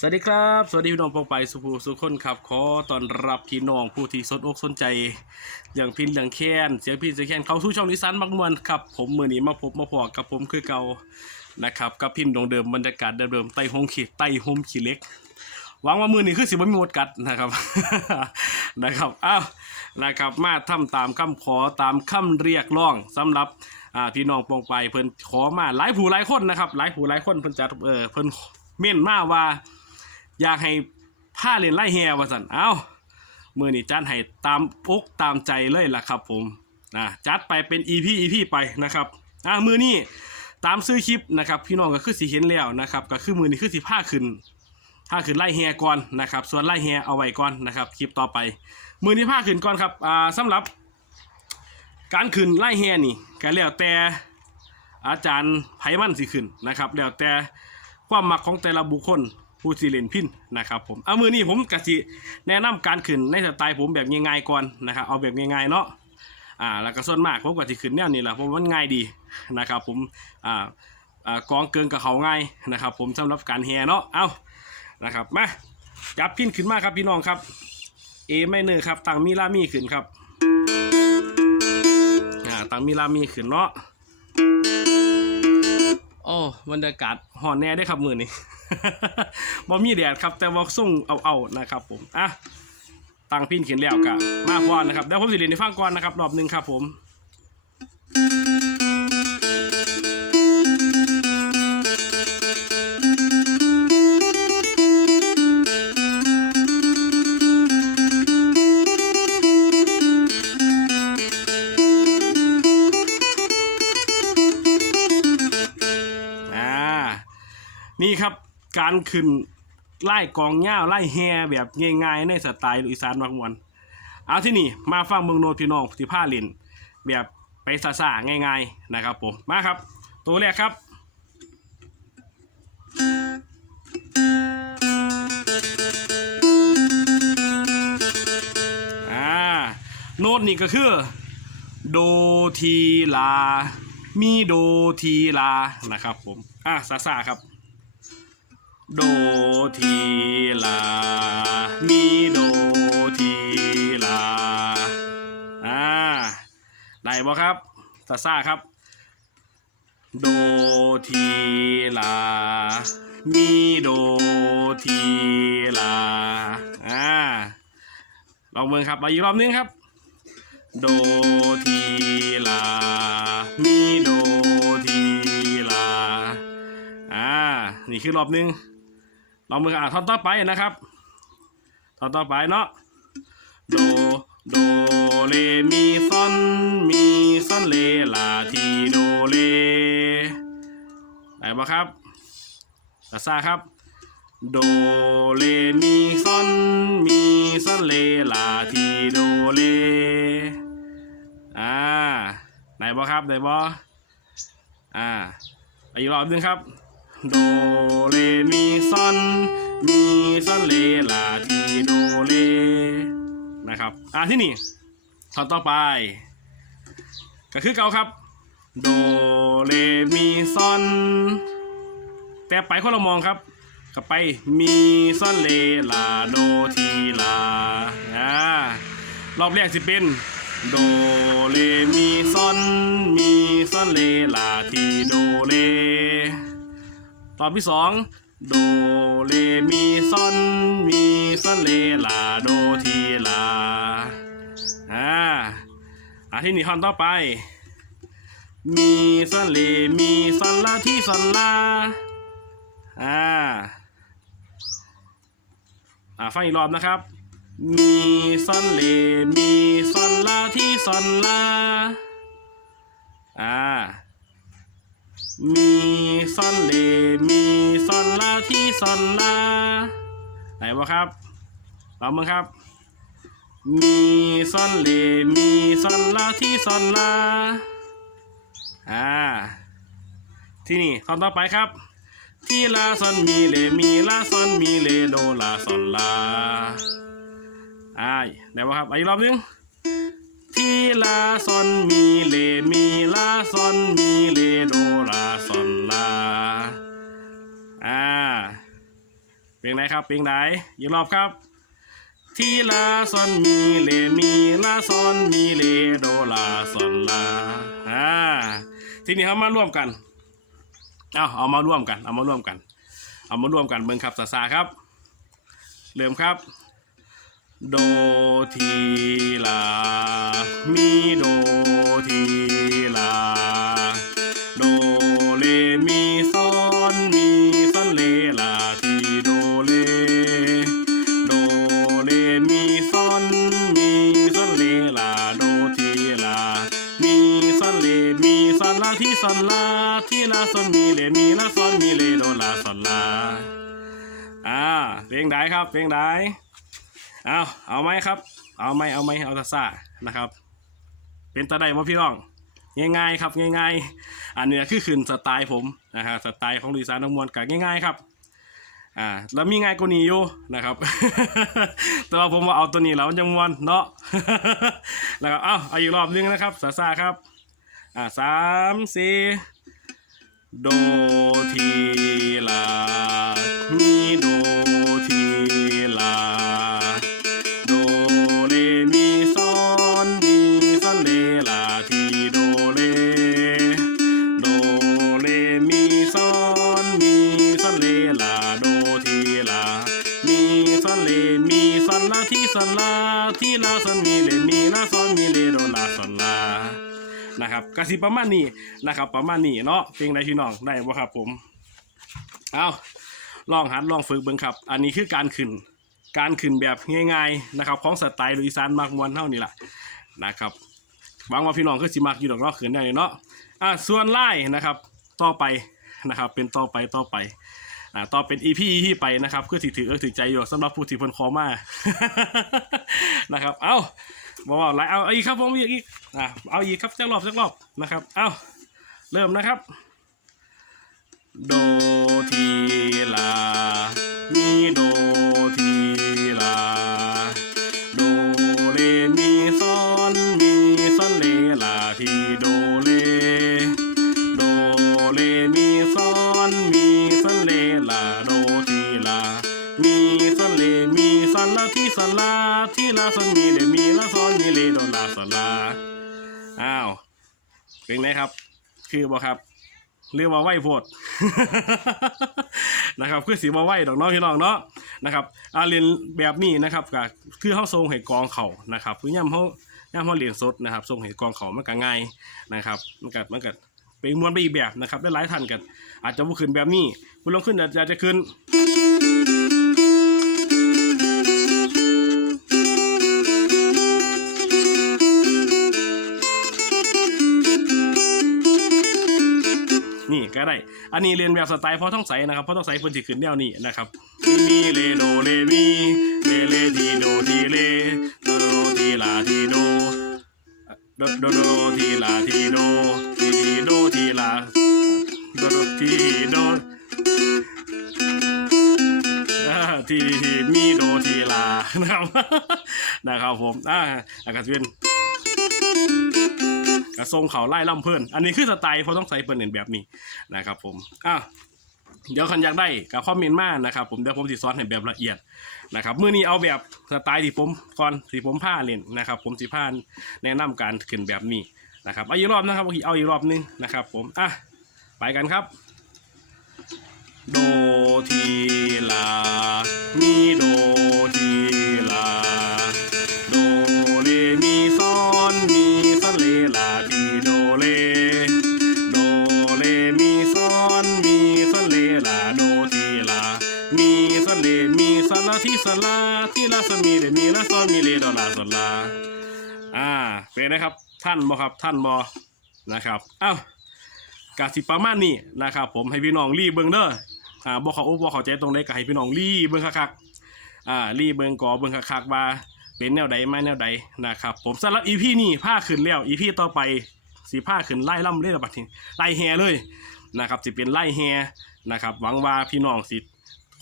สวัสดีครับ สวัสดีพี่น้องปองไปสุภูสุคนครับ ขอต้อนรับพี่น้องผู้ที่สนอกสนใจเรื่องพินเรื่องแค้นเสียงพินเสียงแค้นเขาสู่ช่องนิสันมักมวนครับผมมือนี้มาพบมาพอกับผมคือเก่านะครับกับพินดงเดิมบรรยากาศเดิมๆไต่หงขีดไต่หมขีเล็กหวังว่ามือนี้คือสิบมีหมดกัดนะครับนะครับอ้าวนะครับมาทำตามคำขอตามคำเรียกร้องสำหรับอ่าพี่น้องปองไปเพิ่นขอมาหลายผู้หลายคนนะครับหลายผู้หลายคนเพิ่นจัดเออเพิ่นเม่นมาว่า อยากให้ผ้าเรียนไล่แฮว่าสันเอ้ามือนี่จัดให้ตามอกตามใจเลยล่ะครับผมนะจัดไปเป็น EP EP ไปนะครับอ่ามือนี่ตามซื้อคลิปนะครับพี่น้องก็คือสีเห็นแล้วนะครับก็คือมือนี่คือสีผ้าขึ้นผ้าขึ้นไล่แฮก่อนนะครับ ส่วนไล่แฮเอาไว้ก่อนนะครับคลิปต่อไป มือนี้ผ้าขึ้นก่อนครับอ่าสำหรับ การขึ้นไล่แฮนี่ก็แล้วแต่อาจารย์ไผมันสิขึ้นนะครับแล้วแต่ความมักของแต่ละบุคคล ผู้สิเลนพินนะครับผมเอามือนี้ผมกะสิแนะนำการขึ้นในสไตล์ผมแบบง่ายๆก่อนนะครับเอาแบบง่ายๆเนาะอ่าแล้วก็ส่วนมากผมก็สิขึ้นแนวนี้แหละเพราะมันง่ายดีนะครับผมอ่าอ่ากองเกินกับเขาง่ายนะครับ ผมสำหรับการแฮเนาะเอานะครับมาจับพินขึ้นมาครับพี่น้องครับเอไม่เนอร์ครับตังมีลามีขึ้นครับอ่าตังมีลามีขึ้นเนาะโอ้บรรยากาศหอนแน่ได้ครับมือนี้ บ่มีแดดครับแต่ว่าส่งเอาเอาๆนะครับผมอะตังพินขึ้นแล้วกะมาก่อนนะครับเดี๋ยวผมสิเรียนให้ฟังก่อนนะครับรอบหนึ่งครับผมอ่านี่ครับการขึ้น ไล่กองเงาไล่แฮแบบง่ายๆในสไตล์อีสานมักมวนเอาที่นี่มาฟังเมืองโนพี่น้องที่ผ้าเล่นแบบไปซาซาๆง่ายๆนะครับผมมาครับ ตัวแรกครับอ่าโน้ตนี่ก็คือ โดทีลา มีโดทีลานะครับผม อะซาซาครับ โดทีลา มีโดทีลา อ่า ได้บ่ครับซาซาครับ โดทีลา มีโดทีลา อ่า ลองเบิ่งครับเอาอีกรอบนึงครับ โดทีลา มีโดทีลา อ่า นี่คือรอบนึง ลองมืออ่านท่อนต่อไปนะครับท่อนต่อไปเนาะโดโดเลมีซอนมีซอนเลลาทีโดเลได้ปะครับซาซาครับโดเลมีซอนมีซอนเลลาทีโดเลอ่าไหนบอครับไหนบออ่าอีกรอบนึงครับ โดเลมีซอนมีซอนเลลาทีโดเลนะครับอ่าที่นี่ตอนต่อไป ก็คือเก่าครับ โดเลมีซอนแต่ไปคนละมองครับกลับไปมีซอนเลลาโดทีลาอ่ารอบแรกสิเป็นโดเลมีซอนมีซอนเลลาทีโด เลรอบที่สองโดเลมีซอนมีซอนเลลาโดทีลาอ่าอะที่นี่ท่อนต่อไป มีซอนเลมีซอนลาที่ซอนลาอ่าอ่าฟังอีกรอบนะครับ มีซอนเลมีซอนลาที่ซอนลาอ่า มีซอนเล มีซอนลาที่ซอนลา ไหนวะครับลองมึงครับ มีซอนเล มีซอนลาที่ซอนลา อ่า ที่นี่คำต่อไปครับ ที่ลาซอนมีเล มีลาซอนมีเลโดลาซอนลา อ่าได้ป่ะครับอีกรอบหนึง ที่ลาซอนมีเล มีลาซอนมี ครับเพลงไหนอีกรอบครับทีลาซอนมีเลมีลาซอนมีเลโดลาซอนลาอ่าทีนี้เขามาร่วมกันเอาเอามาร่วมกัน เอามาร่วมกัน เอามาร่วมกันเบิ่งครับซาซาครับ เริ่มครับ โดทีลา มีโดทีลา ครับเพลงใดเอาเอาไหมครับ เอาไหมเอาไหมเอาซะซ่านะครับ เป็นตาใดบ่พี่น้อง ง่ายๆครับง่ายๆ อันเนี้ยคือขึ้นสไตล์ผมนะฮะสไตล์ของดีไซน์น้ำมวลกับง่ายๆครับอ่าแล้วมีง่ายกว่านี้อยู่นะครับ แต่ว่าผมว่าเอาตัวนี้แล้วมันจะมวนเนาะนะครับเอาเอาอีกรอบนึงนะครับซาซาครับอ่าสามสี่โดทีลา อนลาที่ซอนลาที่ลาซอนมีเลมีลาซอนมีเลโดลาซอนลานะครับกสิประมาณนี้นะครับ ประมาณนี้เนาะเพลงใดพี่น้องได้บ่ครับผมเอาลองหัดลองฝึกเบิ่งครับ อันนี้คือการขึ้น การขึ้นแบบง่ายๆนะครับของสไตล์ลุยซานมากมวนเท่านี้แหละนะครับหวังว่าพี่น้องคือสิมักอยู่ดอกเนาะขึ้นได้เนาะอะส่วนไล่นะครับ ต่อไปนะครับ เป็นต่อไปต่อไป อ่าต่อเป็น EP ที่ไปนะครับเพื่อถือถือเออถือใจอยู่สำหรับผู้ที่เพิ่นคอมานะครับ เอาบอกว่าหลายเอาเอาอีกครับผมอีกอีกอะเอาอีกครับจักรอบจักรอบนะครับ เอาเริ่มนะครับ โดทีลา มีโด ที่ลาซอนมีเลมีลาซอนมีเลโดลาซอนลาอ้าวเป็นไงครับ คือบ่ครับเรียกว่าไหวโพดนะครับคือสีมาไหวดอกน้องพี่น้องเนาะนะครับอาเรียนแบบนี้นะครับก็คือเขาทรงให้กองเขานะครับคือย่ำเขาย่ำเขาเรียนสดนะครับทรงให้กองเขามันก็ง่ายนะครับมันก็มันก็เป็นมวนไปอีกแบบนะครับได้หลายท่านกัน อาจจะบ่ขึ้นแบบนี้คุณลงขึ้นอาจจะขึ้น นี่ก็ได้ อันนี้เรียนแบบสไตล์พ่อต้องใสนะครับพ่อต้องใสเพิ่นสิขึ้นแนวนี้นะครับมีมีเลโดเลมีเลเลทีโดทีเลโดโดทีลาทีโดโดโดโดทีลาทีโดทีทีโดทีลาโดโดทีโดอ่ทีทีมีโดทีลานะครับนะครับผมอ่าอากาศเวียน กระทรงเขาไล่ล่ำเพื่อนอันนี้คือสไตล์เพราะต้องใส่เปิ้นเห็นแบบนี้นะครับผมอะเดี๋ยวคันอยากได้กับคอมเมนต์มานะครับผมเดี๋ยวผมสิสอนให้แบบละเอียดนะครับเมื้อนี้เอาแบบสไตล์ที่ผมก่อนที่ผมผ้าเล่นนะครับ ผมสิผ้าแนะนำการขึ้นแบบนี้นะครับเอาอีกรอบนะครับเอาอีกรอบนึงนะครับ ผมอะไปกันครับ โดทีลา มีโดทีลา นะครับ ท่านบอครับท่านบอนะครับเอ้ากาสิประมาณนี้นะครับ ผมให้พี่น้องรีบเบิ่งเด้ออ่าบ่เขาโอ้บ่เขาใจตรงใดก็ให้พี่น้องรีบเบิ่งคักๆอ่ารีบเบิ่งกอเบิ่งคักๆว่าเป็นแนวใดมาแนวใดนะครับ ผมสำหรับ EP นี้ผ้าขึ้นแล้ว EP ต่อไปสีผ้าขึ้นไล่ล่ำเลยละบัดนี้ไล่แฮเลยนะครับสิเป็นไล่แฮนะครับ หวังว่าพี่น้องสิ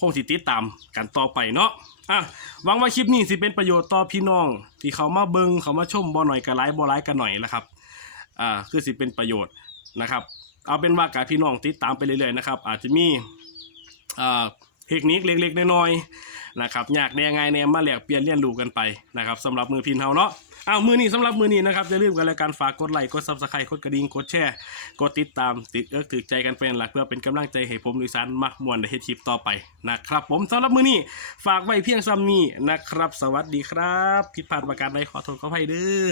คงสิติดตามกันต่อไปเนาะอะหวังว่าคลิปนี้สิเป็นประโยชน์ต่อพี่น้อง ที่เขามาเบิงเขามาชมบ่หน่อยก็ไลค์บ่ไลค์กันหน่อยนะครับอ่าคือสิเป็นประโยชน์นะครับ เอาเป็นว่าการพี่น้องติดตามไปเรื่อยๆนะครับ อาจจะมีอ่า เทคนิคเล็กๆน้อยๆนะครับอยากแนงไงแนมาแหลกเปลี่ยนเรียนรู้กันไปนะครับสำหรับมือพินเฮาเนาะอ้าวมือนี้สำหรับมือนี้นะครับอย่าลืมกันแล้วการฝากกดไลค์กดซับสไครต์กดกระดิ่งกดแชร์กดติดตามติดเอิกติดใจกันเป็นหลักเพื่อเป็นกำลังใจให้ผมลุยสานมักมวนในเฮทิปต่อไปนะครับ ผมสำหรับมือนี้ฝากไว้เพียงซ้ำนี้นะครับ สวัสดีครับ ผิดพลาดประการใดขอโทษขออภัยเด้อ